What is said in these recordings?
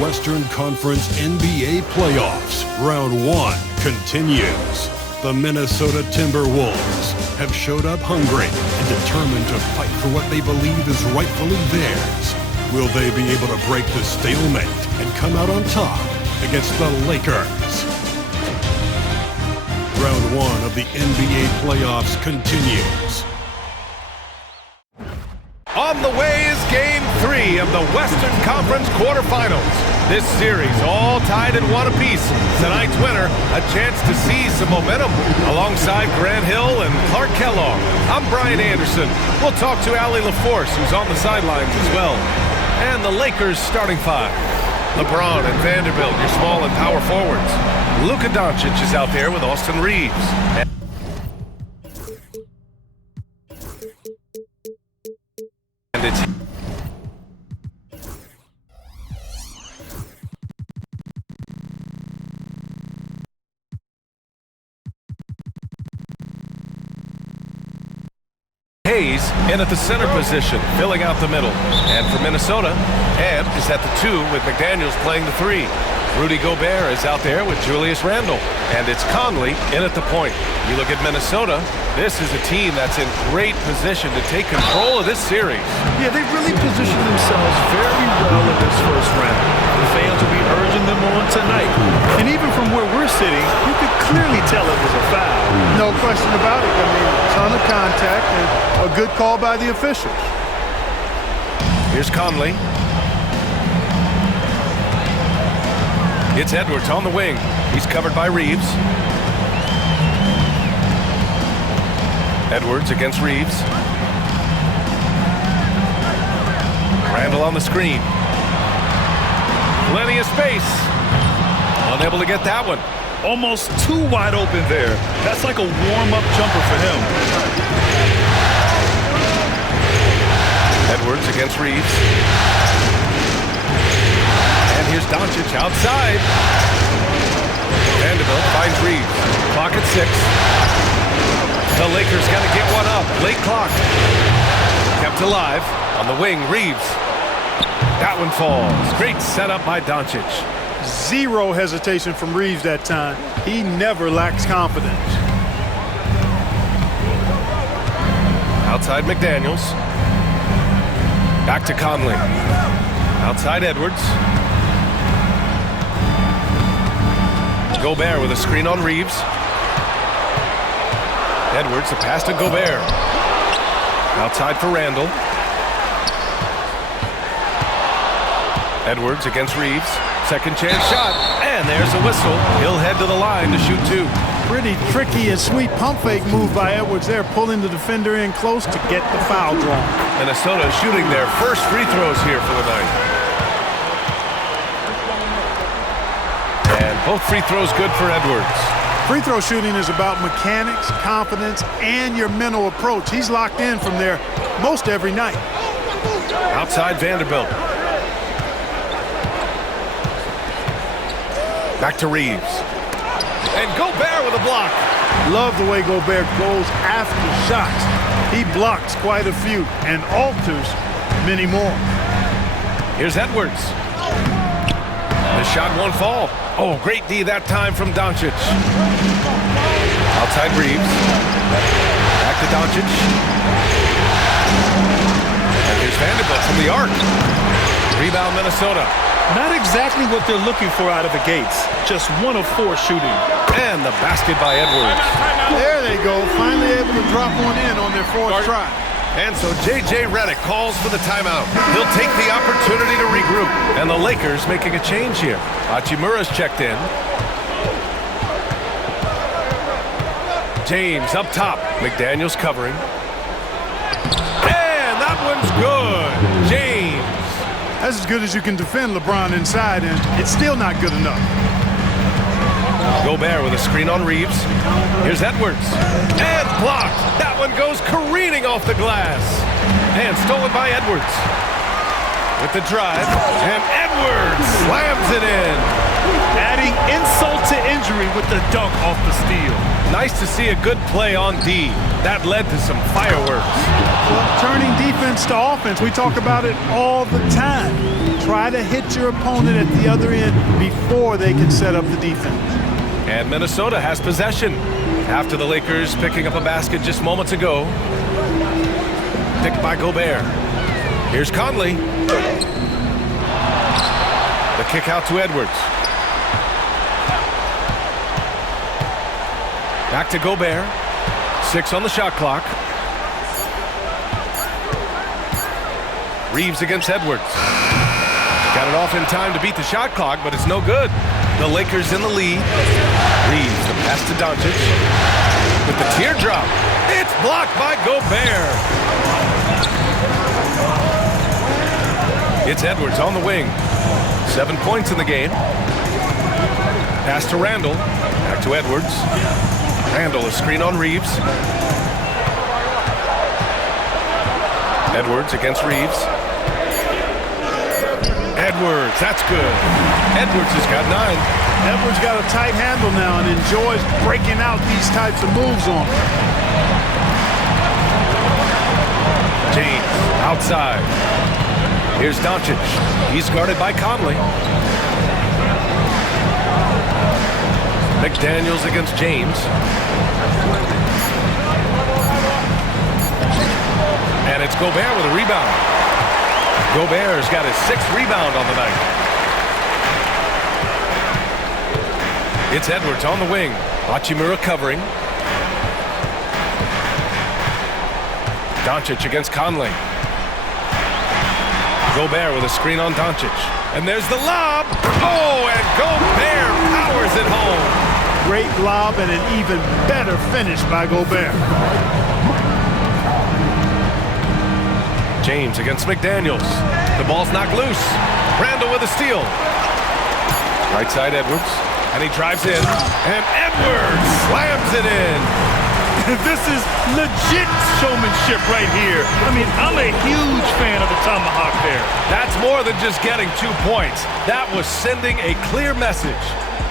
Western Conference NBA playoffs. Round 1 continues. The Minnesota Timberwolves have showed up hungry and determined to fight for what they believe is rightfully theirs. Will they be able to break the stalemate and come out on top against the Lakers? Round 1 of the NBA playoffs continues. On the way is Game 3 of the Western Conference quarterfinals. This series all tied at 1 apiece. Tonight's winner, a chance to see some momentum. Alongside Grant Hill and Clark Kellogg, I'm Brian Anderson. We'll talk to Allie LaForce, who's on the sidelines as well. And the Lakers starting 5. LeBron and Vanderbilt, your small and power forwards. Luka Doncic is out there with Austin Reeves. And it's Hayes in at the center position, filling out the middle. And for Minnesota, Ed is at the 2 with McDaniels playing the 3. Rudy Gobert is out there with Julius Randle. And it's Conley in at the point. You look at Minnesota, this is a team that's in great position to take control of this series. Yeah, they really positioned themselves very well in this first round. The fans will be urging them on tonight. And even from where we're sitting, you could clearly tell it was a foul. No question about it. I mean, a ton of contact and a good call by the officials. Here's Conley. It's Edwards on the wing. He's covered by Reeves. Edwards against Reeves. Randle on the screen. Plenty of space. Unable to get that one. Almost too wide open there. That's like a warm-up jumper for him. Edwards against Reeves. And here's Doncic outside. Vanderbilt finds Reeves. Clock at 6. The Lakers got to get one up. Late clock. Kept alive. On the wing, Reeves. That one falls. Great setup by Doncic. Zero hesitation from Reeves that time. He never lacks confidence. Outside McDaniels. Back to Conley. Outside Edwards. Gobert with a screen on Reeves. Edwards, the pass to Gobert. Outside for Randle. Edwards against Reeves. Second chance shot. And there's a whistle. He'll head to the line to shoot 2. Pretty tricky and sweet pump fake move by Edwards there, pulling the defender in close to get the foul drawn. Minnesota shooting their first free throws here for the night. And both free throws good for Edwards. Free throw shooting is about mechanics, confidence, and your mental approach. He's locked in from there most every night. Outside Vanderbilt. Back to Reeves. And Gobert with a block. Love the way Gobert goes after shots. He blocks quite a few and alters many more. Here's Edwards. The shot won't fall. Oh, great D that time from Doncic. Outside Reeves. Back to Doncic. And here's Vanderbilt from the arc. Rebound Minnesota. Not exactly what they're looking for out of the gates. Just 1 of 4 shooting. And the basket by Edwards. There they go. Finally able to drop one in on their 4th try. And so J.J. Redick calls for the timeout. He'll take the opportunity to regroup. And the Lakers making a change here. Hachimura's checked in. James up top. McDaniels covering. And that one's good. James. That's as good as you can defend LeBron inside, and it's still not good enough. Gobert with a screen on Reeves. Here's Edwards. And blocked. That one goes careening off the glass. And stolen by Edwards. With the drive. And Edwards slams it in. adding insult to injury with the dunk off the steal. Nice to see a good play on D. That led to some fireworks. Well, turning defense to offense, we talk about it all the time. Try to hit your opponent at the other end before they can set up the defense. And Minnesota has possession after the Lakers picking up a basket just moments ago. Picked by Gobert. Here's Conley. The kick out to Edwards. Back to Gobert. 6 on the shot clock. Reeves against Edwards. Got it off in time to beat the shot clock, but it's no good. The Lakers in the lead. Reeves, the pass to Doncic. With the teardrop. It's blocked by Gobert. It's Edwards on the wing. 7 points in the game. Pass to Randall. Back to Edwards. Randall, a screen on Reeves. Edwards against Reeves. Edwards, that's good. Edwards has got 9. Edwards got a tight handle now and enjoys breaking out these types of moves on him. James, outside. Here's Doncic. He's guarded by Conley. McDaniels against James. And it's Gobert with a rebound. Gobert's got his 6th rebound on the night. It's Edwards on the wing. Hachimura covering. Doncic against Conley. Gobert with a screen on Doncic. And there's the lob. Oh, and Gobert powers it home. Great lob and an even better finish by Gobert. James against McDaniels. The ball's knocked loose. Randall with a steal. Right side Edwards. And he drives in. And Edwards slams it in. This is legit showmanship right here. I mean, I'm a huge fan of the tomahawk there. That's more than just getting 2 points. That was sending a clear message.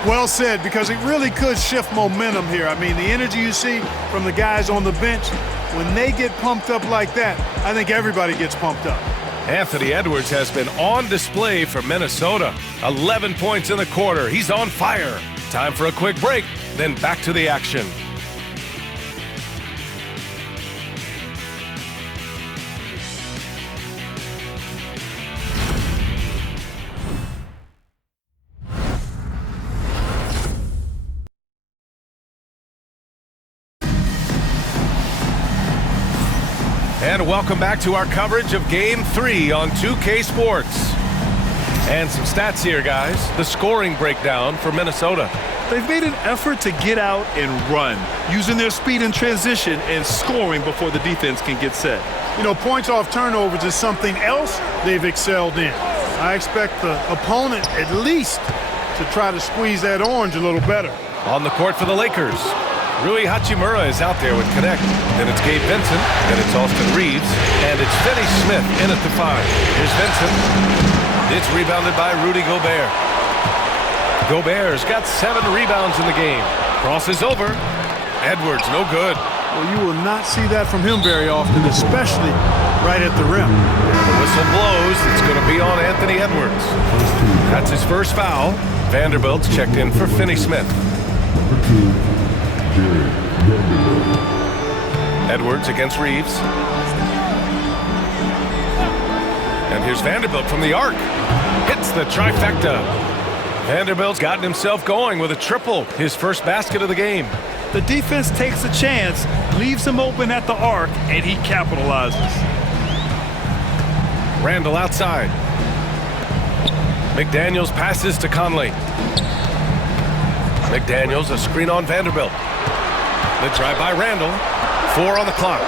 Well said, because it really could shift momentum here. I mean, the energy you see from the guys on the bench, when they get pumped up like that, I think everybody gets pumped up. Anthony Edwards has been on display for Minnesota. 11 points in the quarter. He's on fire. Time for a quick break, then back to the action. And welcome back to our coverage of Game 3 on 2K Sports. And some stats here, guys. The scoring breakdown for Minnesota. They've made an effort to get out and run, using their speed in transition and scoring before the defense can get set. You know, points off turnovers is something else they've excelled in. I expect the opponent at least to try to squeeze that orange a little better. On the court for the Lakers, Rui Hachimura is out there with Connect. Then it's Gabe Vincent. Then it's Austin Reeves. And it's Finney Smith in at the 5. Here's Vincent. It's rebounded by Rudy Gobert. Gobert's got 7 rebounds in the game. Crosses over. Edwards, no good. Well, you will not see that from him very often, especially right at the rim. The whistle blows. It's going to be on Anthony Edwards. That's his first foul. Vanderbilt's checked in for Finney Smith. Edwards against Reeves. And here's Vanderbilt from the arc. Hits the trifecta. Vanderbilt's gotten himself going with a triple, his first basket of the game. The defense takes a chance, leaves him open at the arc, and he capitalizes. Randall outside. McDaniels passes to Conley. McDaniels, a screen on Vanderbilt. The drive by Randall. 4 on the clock.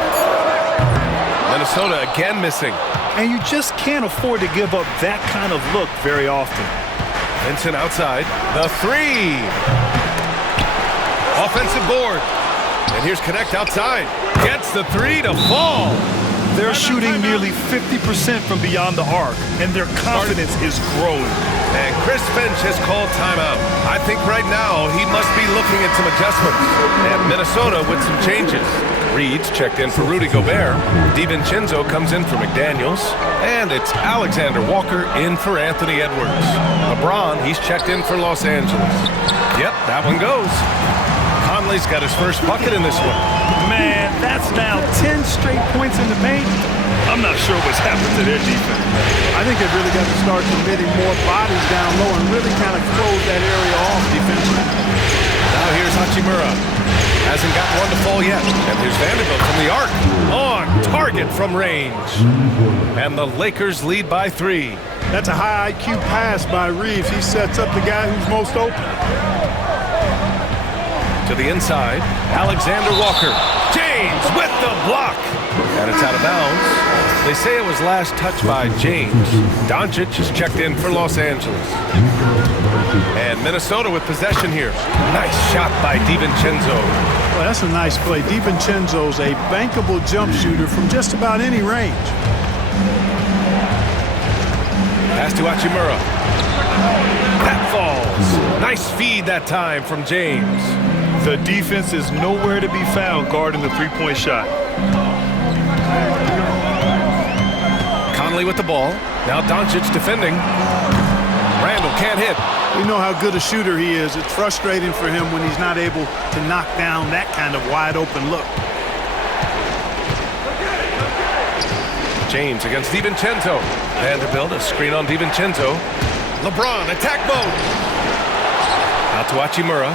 Minnesota again missing. And you just can't afford to give up that kind of look very often. Vincent outside. The 3. Offensive board. And here's Connect outside. Gets the 3 to fall. They're shooting nearly 50% from beyond the arc, and their confidence is growing. And Chris Finch has called timeout. I think right now he must be looking at some adjustments. And Minnesota with some changes. Reed's checked in for Rudy Gobert. DiVincenzo comes in for McDaniels. And it's Alexander Walker in for Anthony Edwards. LeBron, he's checked in for Los Angeles. Yep, that one goes. Conley's got his first bucket in this one. Man, that's now 10 straight points in the paint. I'm not sure what's happened to their defense. I think they've really got to start committing more bodies down low and really kind of close that area off defensively. Now here's Hachimura. Hasn't got one to fall yet. And here's Vanderbilt from the arc. On target from range. And the Lakers lead by 3. That's a high IQ pass by Reeves. He sets up the guy who's most open. To the inside, Alexander Walker. James with the block. And it's out of bounds. They say it was last touched by James. Doncic is checked in for Los Angeles. And Minnesota with possession here. Nice shot by DiVincenzo. Well, that's a nice play. DiVincenzo's a bankable jump shooter from just about any range. Pass to Hachimura. That falls. Nice feed that time from James. The defense is nowhere to be found guarding the three-point shot. Conley with the ball. Now Doncic defending. Randall can't hit. We know how good a shooter he is. It's frustrating for him when he's not able to knock down that kind of wide-open look. James against DiVincenzo. Vanderbilt, a screen on DiVincenzo. LeBron, attack mode. Out to Hachimura.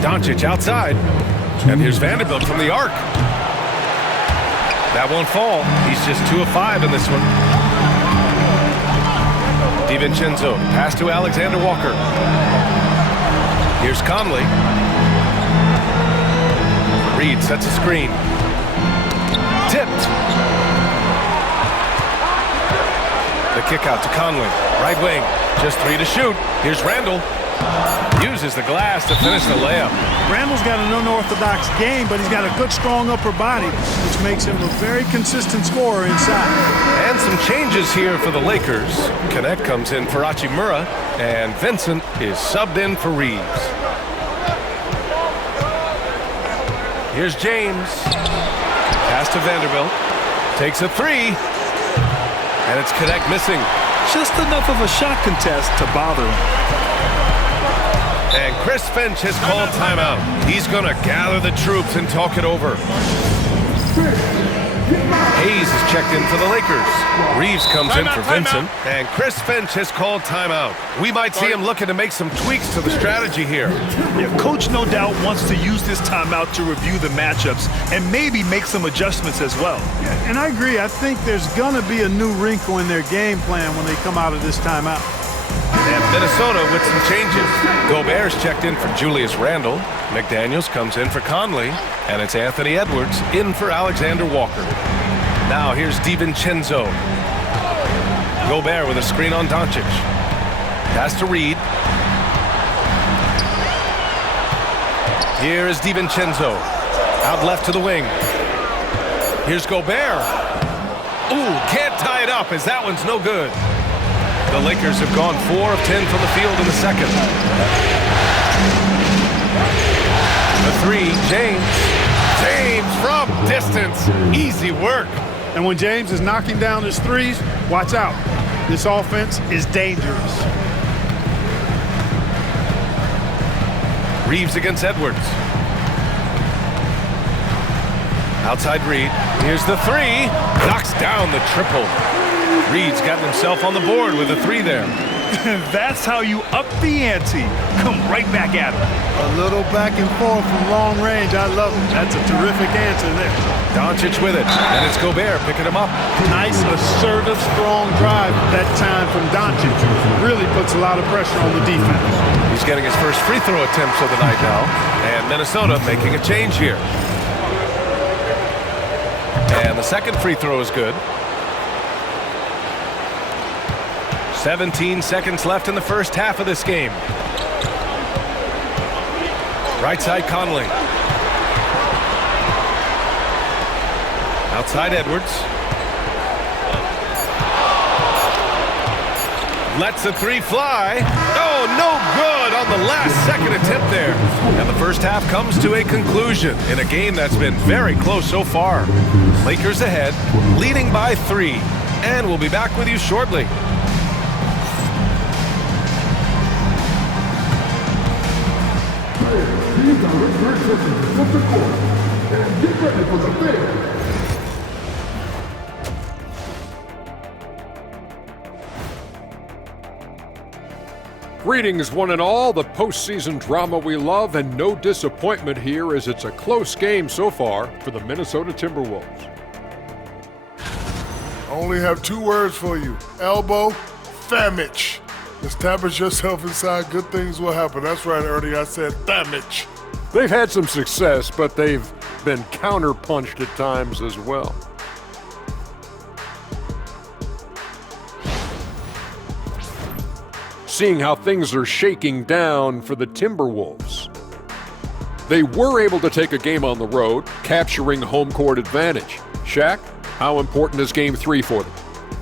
Doncic outside. And here's Vanderbilt from the arc. That won't fall. He's just 2 of 5 in this one. DiVincenzo, pass to Alexander Walker. Here's Conley. Reed sets a screen. Tipped. The kick out to Conley. Right wing. Just 3 to shoot. Here's Randall. Uses the glass to finish the layup. Randall's got an unorthodox game, but he's got a good, strong upper body, which makes him a very consistent scorer inside. And some changes here for the Lakers. Connect comes in for Hachimura, and Vincent is subbed in for Reeves. Here's James. Pass to Vanderbilt. Takes a 3. And it's Connect missing. Just enough of a shot contest to bother him. And Chris Finch has called timeout. He's going to gather the troops and talk it over. Hayes is checked in for the Lakers. Reeves comes in for Vincent. And Chris Finch has called timeout. We might see him looking to make some tweaks to the strategy here. Yeah, Coach no doubt wants to use this timeout to review the matchups and maybe make some adjustments as well. Yeah, and I agree. I think there's going to be a new wrinkle in their game plan when they come out of this timeout. And Minnesota with some changes. Gobert's checked in for Julius Randle. McDaniels comes in for Conley. And it's Anthony Edwards in for Alexander Walker. Now here's DiVincenzo. Gobert with a screen on Doncic. Pass to Reed. Here is DiVincenzo. Out left to the wing. Here's Gobert. Ooh, can't tie it up as that one's no good. The Lakers have gone 4 of 10 from the field in the second. The 3, James. James from distance. Easy work. And when James is knocking down his threes, watch out. This offense is dangerous. Reeves against Edwards. Outside Reed. Here's the 3. Knocks down the triple. Reed's gotten himself on the board with a 3 there. That's how you up the ante. Come right back at him. A little back and forth from long range. I love it. That's a terrific answer there. Doncic with it. And it's Gobert picking him up. Nice, assertive, strong drive that time from Doncic. Really puts a lot of pressure on the defense. He's getting his first free throw attempts of the night now. And Minnesota making a change here. And the second free throw is good. 17 seconds left in the first half of this game. Right side Conley. Outside Edwards. Lets the three fly. Oh, no good on the last second attempt there. And the first half comes to a conclusion in a game that's been very close so far. Lakers ahead, leading by 3. And we'll be back with you shortly. These are return to the court. And get ready for the fair. Greetings, one and all, the postseason drama we love, and no disappointment here as it's a close game so far for the Minnesota Timberwolves. I only have 2 words for you. Elbow, famich. Establish yourself inside, good things will happen. That's right, Ernie, I said famich. They've had some success, but they've been counterpunched at times as well. Seeing how things are shaking down for the Timberwolves. They were able to take a game on the road, capturing home court advantage. Shaq, how important is Game 3 for them?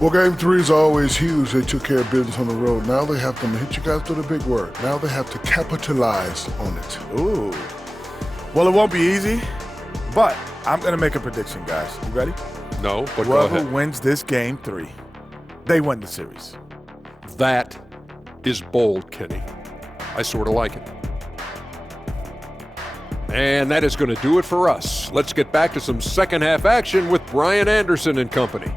Well, Game 3 is always huge. They took care of business on the road. Now they have to hit you guys with a big word. Now they have to capitalize on it. Ooh. Well, it won't be easy, but I'm going to make a prediction, guys. You ready? No, but go Whoever ahead. wins this Game 3, they win the series. That is bold, Kenny. I sort of like it. And that is going to do it for us. Let's get back to some second half action with Brian Anderson and company.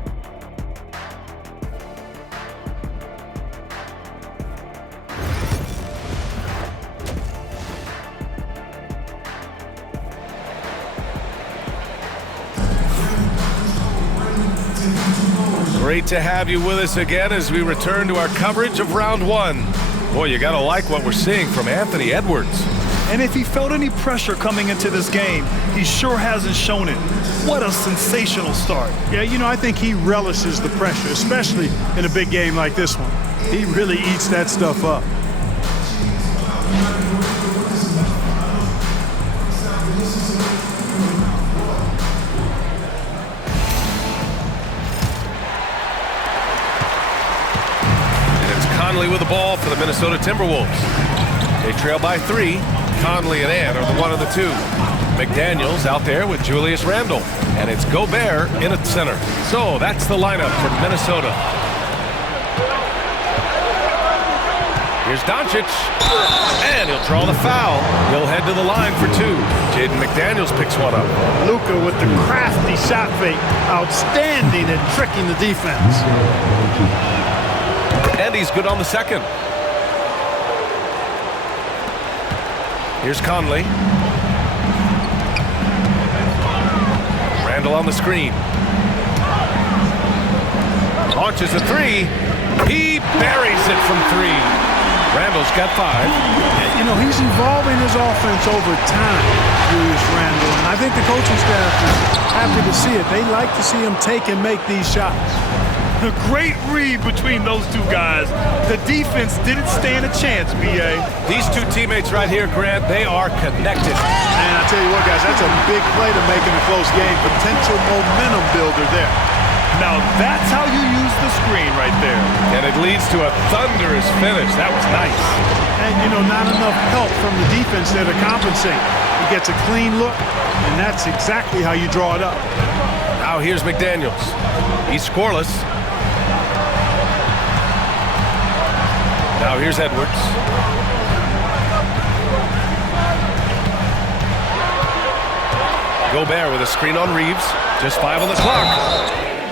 Great to have you with us again as we return to our coverage of round 1. Boy, you gotta like what we're seeing from Anthony Edwards. And if he felt any pressure coming into this game, he sure hasn't shown it. What a sensational start. Yeah, you know, I think he relishes the pressure, especially in a big game like this one. He really eats that stuff up. Conley with the ball for the Minnesota Timberwolves. They trail by 3. Conley and Ant are the 1 of the 2. McDaniels out there with Julius Randle. And it's Gobert in at center. So that's the lineup for Minnesota. Here's Doncic. And he'll draw the foul. He'll head to the line for 2. Jaden McDaniels picks one up. Luka with the crafty shot fake. Outstanding at tricking the defense. And he's good on the second. Here's Conley. Randle on the screen. Launches a 3. He buries it from 3. Randle's got 5. You know, he's evolving his offense over time, Julius Randle. And I think the coaching staff is happy to see it. They like to see him take and make these shots. A great read between those 2 guys. The defense didn't stand a chance, B.A. These 2 teammates right here, Grant, they are connected. And I tell you what, guys, that's a big play to make in a close game. Potential momentum builder there. Now that's how you use the screen right there. And it leads to a thunderous finish. That was nice. And, you know, not enough help from the defense there to compensate. He gets a clean look, and that's exactly how you draw it up. Now here's McDaniels. He's scoreless. Now here's Edwards. Gobert with a screen on Reeves. Just 5 on the clock.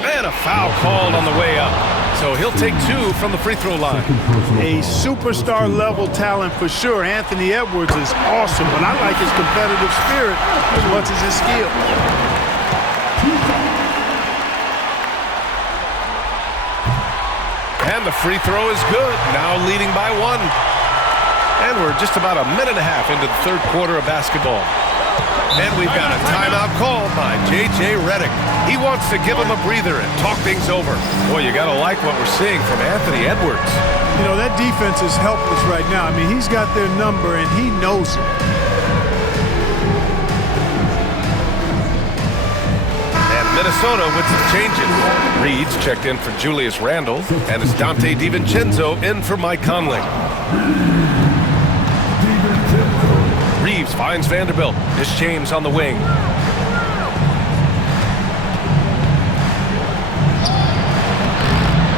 And a foul called on the way up. So he'll take 2 from the free throw line. A superstar level talent for sure. Anthony Edwards is awesome, but I like his competitive spirit as much as his skill. And the free throw is good. Now leading by 1. And we're just about a minute and a half into the third quarter of basketball. And we've got a timeout called by J.J. Redick. He wants to give him a breather and talk things over. Boy, you got to like what we're seeing from Anthony Edwards. You know, that defense is helpless right now. I mean, he's got their number, and he knows it. And Minnesota with some changes. Reed's checked in for Julius Randle, and it's Dante DiVincenzo in for Mike Conley. Reeves finds Vanderbilt. It's James on the wing.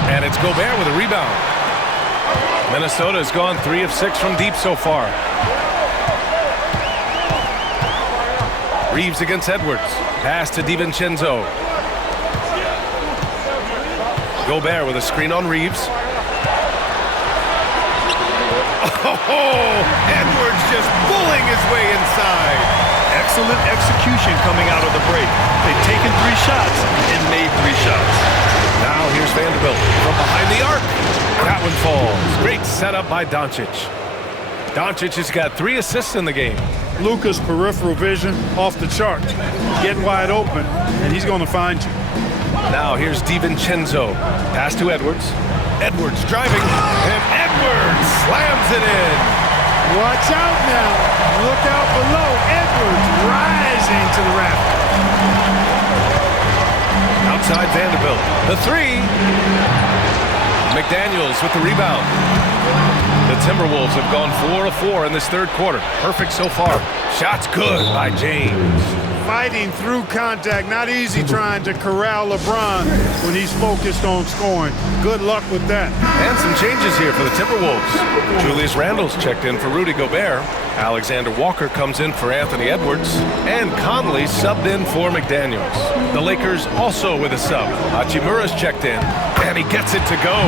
And it's Gobert with a rebound. Minnesota has gone 3 of 6 from deep so far. Reeves against Edwards. Pass to DiVincenzo. Gobert with a screen on Reeves. Oh, Edwards just pulling his way inside. Excellent execution coming out of the break. They've taken 3 shots and made 3 shots. Now here's Vanderbilt from behind the arc. That one falls. Great setup by Doncic. Doncic has got 3 assists in the game. Luka's peripheral vision off the chart. Get wide open, and he's going to find you. Now here's DiVincenzo. Pass to Edwards. Edwards driving, and Edwards slams it in. Watch out now. Look out below. Edwards rising to the raft. Outside Vanderbilt. The 3. McDaniels with the rebound. The Timberwolves have gone 4 of 4 in this third quarter. Perfect so far. Shots good by James. Fighting through contact. Not easy trying to corral LeBron when he's focused on scoring. Good luck with that. And some changes here for the Timberwolves. Julius Randle's checked in for Rudy Gobert. Alexander Walker comes in for Anthony Edwards. And Conley subbed in for McDaniels. The Lakers also with a sub. Hachimura's checked in, and he gets it to go.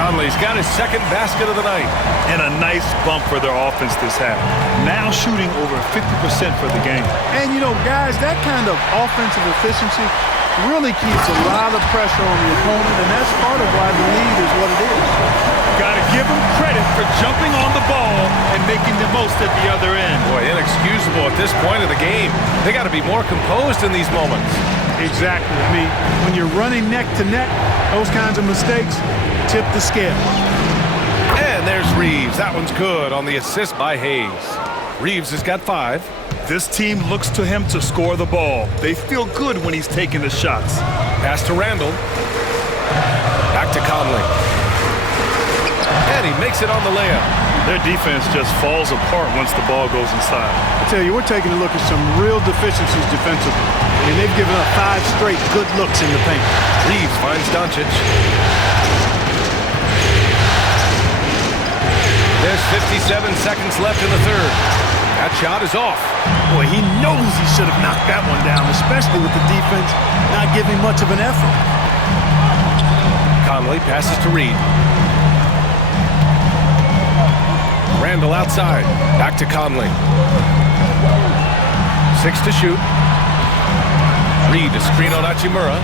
Conley's got his second basket of the night. And a nice bump for their offense this half. Now shooting over 50% for the game. And, you know, guys, that kind of offensive efficiency really keeps a lot of pressure on the opponent, and that's part of why the lead is what it is. Got to give them credit for jumping on the ball and making the most at the other end. Boy, inexcusable at this point of the game. They got to be more composed in these moments. Exactly. I mean, when you're running neck to neck, those kinds of mistakes tip the scale. And there's Reeves. That one's good on the assist by Hayes. Reeves has got 5. This team looks to him to score the ball. They feel good when he's taking the shots. Pass to Randle. Back to Conley. And he makes it on the layup. Their defense just falls apart once the ball goes inside. I tell you, we're taking a look at some real deficiencies defensively. I mean, they've given up 5 straight good looks in the paint. Reeves finds Doncic. There's 57 seconds left in the third. That shot is off. Boy, he knows he should have knocked that one down, especially with the defense not giving much of an effort. Conley passes to Reed. Randle outside. Back to Conley. 6 to shoot. Reed to screen on Hachimura.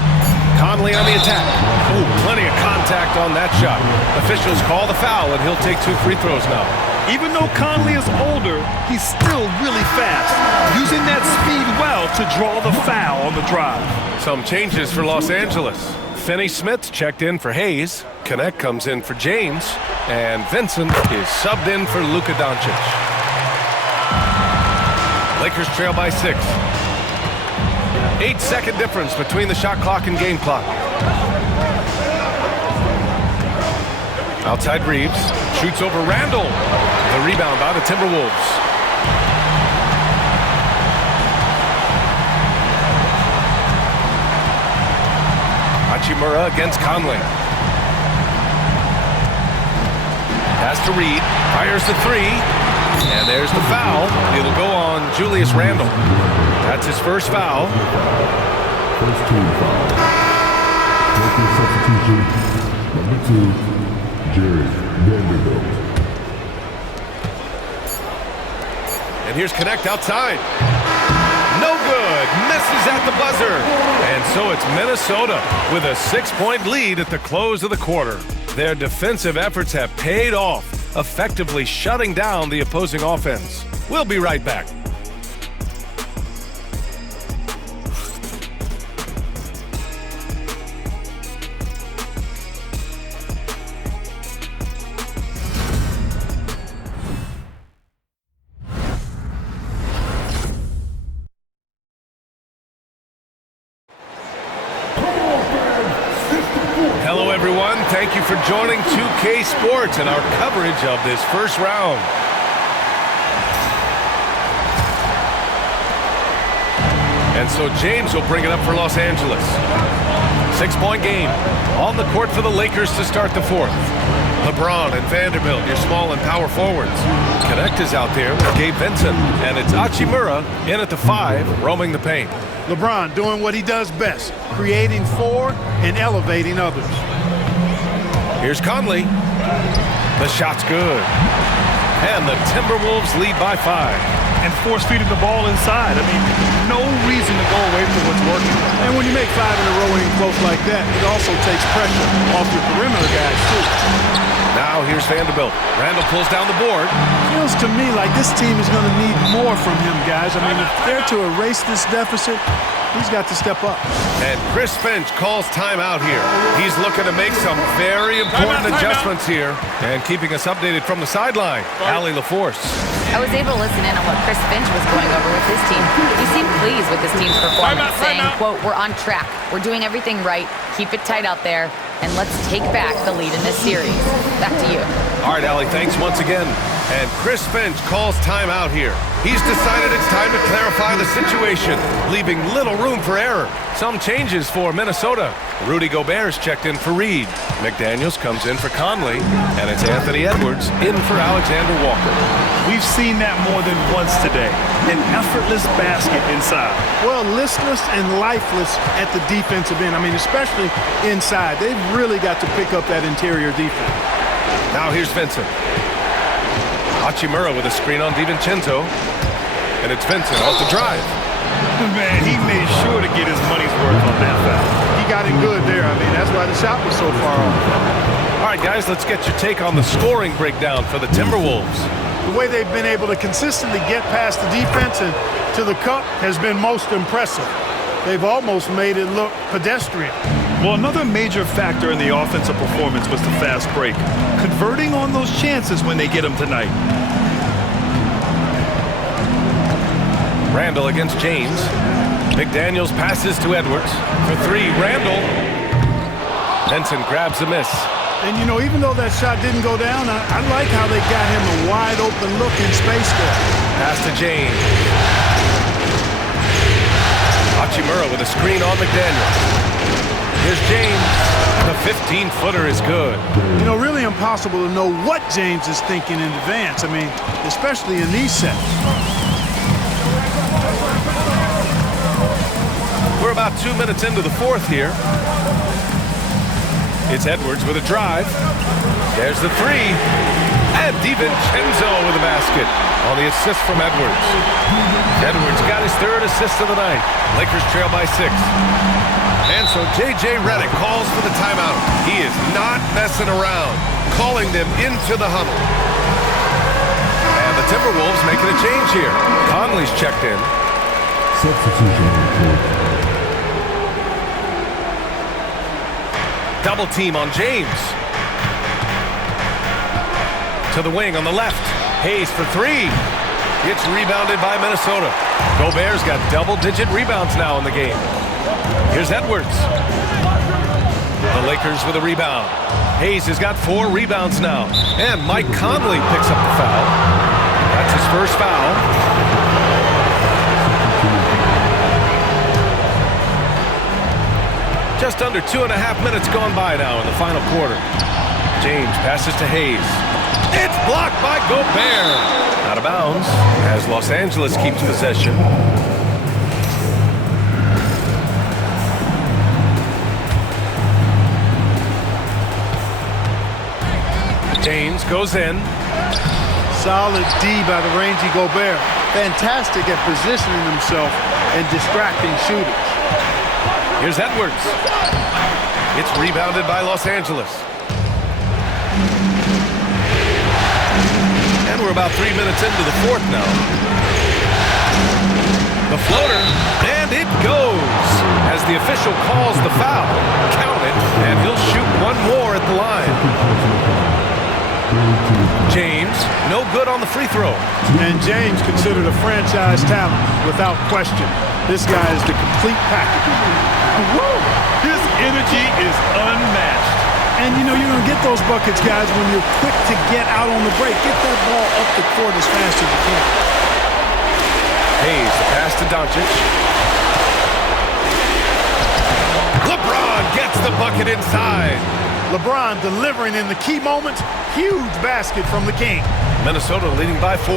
Conley on the attack. Oh, plenty of contact on that shot. Officials call the foul, and he'll take 2 free throws now. Even though Conley is older, he's still really fast, using that speed well to draw the foul on the drive. Some changes for Los Angeles. Finney Smith checked in for Hayes. Connect comes in for James. And Vincent is subbed in for Luka Doncic. Lakers trail by 6. 8-second difference between the shot clock and game clock. Outside Reeves. Shoots over Randle. The rebound by the Timberwolves. Hachimura against Conley. Pass to Reed. Fires the 3. And there's the foul. It'll go on Julius Randle. That's his first foul. First team foul. Taking substitution, number 2, Jerry Vanderbilt. And here's Connect outside. No good. Misses at the buzzer. And so it's Minnesota with a 6-point lead at the close of the quarter. Their defensive efforts have paid off, effectively shutting down the opposing offense. We'll be right back. Hello, everyone. Thank you for joining 2K Sports and our coverage of this first round. And so James will bring it up for Los Angeles. 6-point game. On the court for the Lakers to start the fourth. LeBron and Vanderbilt, your small and power forwards. Connect is out there with Gabe Vincent. And it's Hachimura in at the 5, roaming the paint. LeBron doing what he does best, creating for and elevating others. Here's Conley. The shot's good. And the Timberwolves lead by 5. And force-feeding the ball inside. I mean, no reason to go away from what's working. And when you make 5 in a row in close like that, it also takes pressure off your perimeter guys, too. Now here's Vanderbilt. Randall pulls down the board. Feels to me like this team is going to need more from him, guys. I mean, if they're to erase this deficit, he's got to step up. And Chris Finch calls timeout here. He's looking to make some very important adjustments here. And keeping us updated from the sideline, Allie LaForce. I was able to listen in on what Chris Finch was going over with his team. He seemed pleased with his team's performance, saying, quote, "We're on track. We're doing everything right. Keep it tight out there. And let's take back the lead in this series." Back to you. All right, Allie, thanks once again. And Chris Finch calls timeout here. He's decided it's time to clarify the situation, leaving little room for error. Some changes for Minnesota. Rudy Gobert's checked in for Reed. McDaniels comes in for Conley. And it's Anthony Edwards in for Alexander Walker. We've seen that more than once today. An effortless basket inside. Well, listless and lifeless at the defensive end. I mean, especially inside. They've really got to pick up that interior defense. Now here's Vincent. Hachimura with a screen on DiVincenzo. And it's Vincent off the drive. Man, he made sure to get his money's worth on that foul. He got it good there. I mean, that's why the shot was so far off. All right, guys, let's get your take on the scoring breakdown for the Timberwolves. The way they've been able to consistently get past the defense and to the cup has been most impressive. They've almost made it look pedestrian. Well, another major factor in the offensive performance was the fast break. Converting on those chances when they get them tonight. Randall against James. McDaniels passes to Edwards. For 3, Randall. Vincent grabs a miss. And, you know, even though that shot didn't go down, I like how they got him a wide-open look in space there. Pass to James. Hachimura with a screen on McDaniels. Here's James. The 15-footer is good. You know, really impossible to know what James is thinking in advance. I mean, especially in these sets. We're about 2 minutes into the fourth here. It's Edwards with a drive. There's the 3. And DiVincenzo with a basket on the assist from Edwards. Edwards got his 3rd assist of the night. Lakers trail by 6. And so J.J. Redick calls for the timeout. He is not messing around, calling them into the huddle. And the Timberwolves making a change here. Conley's checked in. Substitution report. Double team on James. To the wing on the left. Hayes for 3. It's rebounded by Minnesota. Gobert's got double-digit rebounds now in the game. Here's Edwards. The Lakers with a rebound. Hayes has got 4 rebounds now. And Mike Conley picks up the foul. That's his first foul. Just under 2.5 minutes gone by now in the final quarter. James passes to Hayes. It's blocked by Gobert. Out of bounds as Los Angeles keeps possession. James goes in. Solid D by the rangy Gobert. Fantastic at positioning himself and distracting shooters. Here's Edwards. It's rebounded by Los Angeles. And we're about 3 minutes into the fourth now. The floater, and it goes. As the official calls the foul, count it, and he'll shoot one more at the line. James, no good on the free throw. And James considered a franchise talent, without question. This guy is the complete package. His energy is unmatched. And, you know, you're going to get those buckets, guys, when you're quick to get out on the break. Get that ball up the court as fast as you can. Hayes, the pass to Doncic. LeBron gets the bucket inside. LeBron delivering in the key moments. Huge basket from the King. Minnesota leading by 4.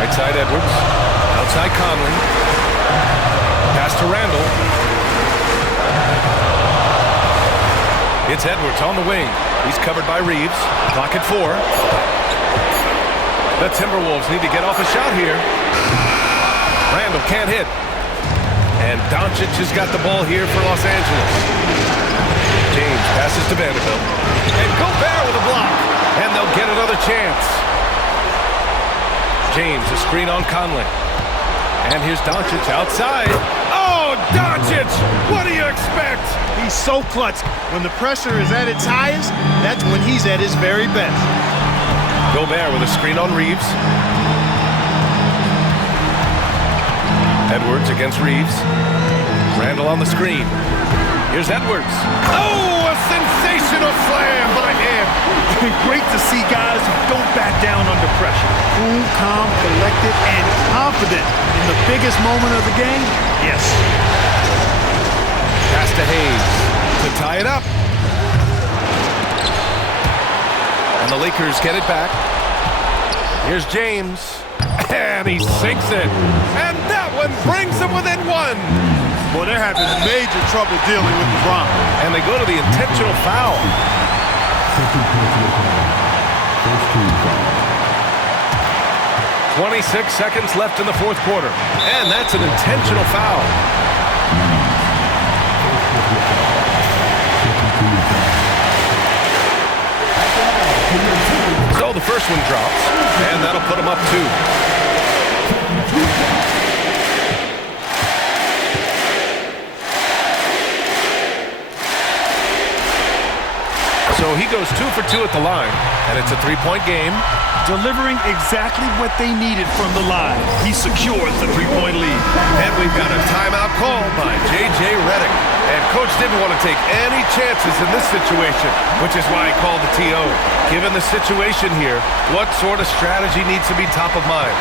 Right side Edwards. Outside Conley. Pass to Randall. It's Edwards on the wing. He's covered by Reeves. Clock at 4. The Timberwolves need to get off a shot here. Randall can't hit. And Doncic has got the ball here for Los Angeles. James passes to Vanderbilt. And Gobert with a block. And they'll get another chance. James, a screen on Conley. And here's Doncic outside. Oh, Doncic! What do you expect? He's so clutch. When the pressure is at its highest, that's when he's at his very best. Gobert with a screen on Reeves. Edwards against Reeves. Randall on the screen. Here's Edwards. Oh, a sensational slam by him. Great to see guys who don't back down under pressure. Cool, calm, collected, and confident in the biggest moment of the game. Yes. Pass to Hayes to tie it up. And the Lakers get it back. Here's James. And he sinks it. And that one brings them within 1. Boy, they're having major trouble dealing with LeBron. And they go to the intentional foul. 26 seconds left in the 4th quarter. And that's an intentional foul. So the first one drops, and that'll put them up 2. So he goes 2 for 2 at the line, and it's a 3-point game. Delivering exactly what they needed from the line. He secures the 3-point lead. And we've got a timeout called by J.J. Redick. And Coach didn't want to take any chances in this situation, which is why he called the TO. Given the situation here, what sort of strategy needs to be top of mind?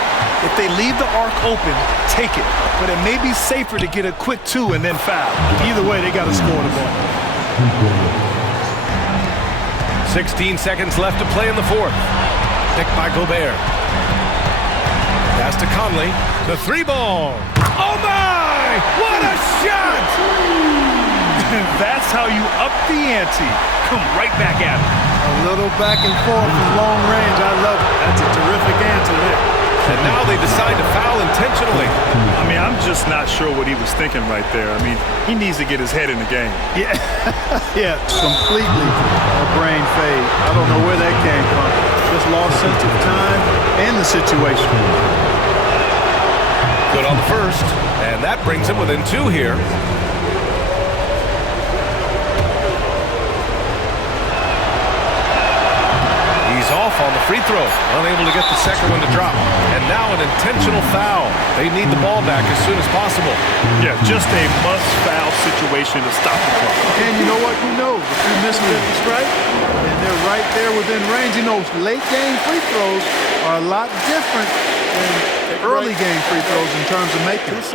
If they leave the arc open, take it. But it may be safer to get a quick 2 and then foul. Either way, they got to score the ball. 16 seconds left to play in the 4th. Picked by Gobert. Pass to Conley. The 3-ball. Oh my! What a shot! That's how you up the ante. Come right back at it. A little back and forth from long range. I love it. That's a terrific answer there. And now they decide to foul intentionally. I mean, I'm just not sure what he was thinking right there. I mean, he needs to get his head in the game. Yeah, yeah, completely a brain fade. I don't know where that came from. Just lost sense of time and the situation. Good on the first, and that brings him within 2 here. He's off on the free throw, unable to get the second one to drop. And now an intentional foul. They need the ball back as soon as possible. Yeah, just a must-foul situation to stop the clock. And you know what? Who knows? If you miss the strike, and they're right there within range. You know, late-game free throws are a lot different than early-game free throws in terms of making it.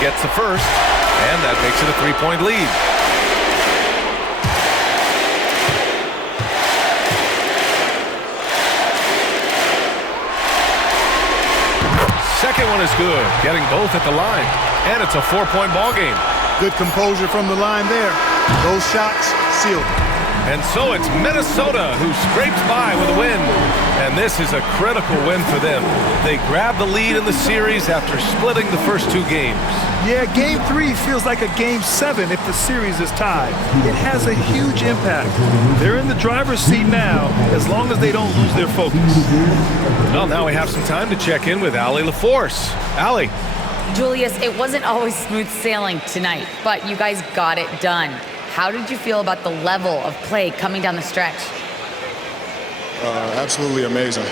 Gets the first, and that makes it a 3-point lead. Second one is good, getting both at the line, and it's a 4-point ball game. Good composure from the line there. Those shots sealed. And so it's Minnesota who scrapes by with a win. And this is a critical win for them. They grab the lead in the series after splitting the first 2 games. Yeah, Game 3 feels like a Game 7 if the series is tied. It has a huge impact. They're in the driver's seat now, as long as they don't lose their focus. Well, now we have some time to check in with Allie LaForce. Allie. Julius, it wasn't always smooth sailing tonight, but you guys got it done. How did you feel about the level of play coming down the stretch? Absolutely amazing.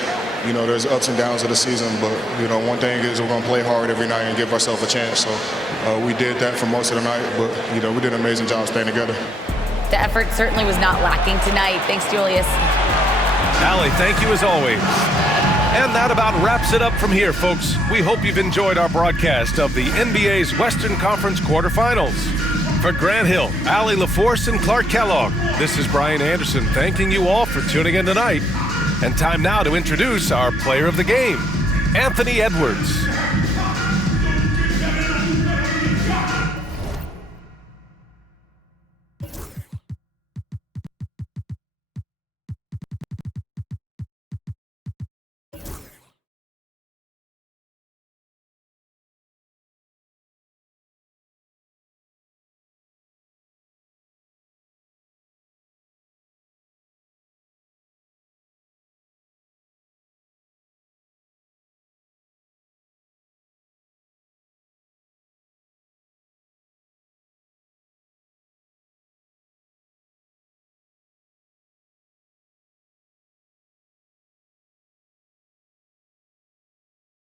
You know, there's ups and downs of the season, but, you know, one thing is we're going to play hard every night and give ourselves a chance. So we did that for most of the night, but, you know, we did an amazing job staying together. The effort certainly was not lacking tonight. Thanks, Julius. Allie, thank you as always. And that about wraps it up from here, folks. We hope you've enjoyed our broadcast of the NBA's Western Conference quarterfinals. For Grant Hill, Allie LaForce, and Clark Kellogg, this is Brian Anderson thanking you all for tuning in tonight. And time now to introduce our player of the game, Anthony Edwards.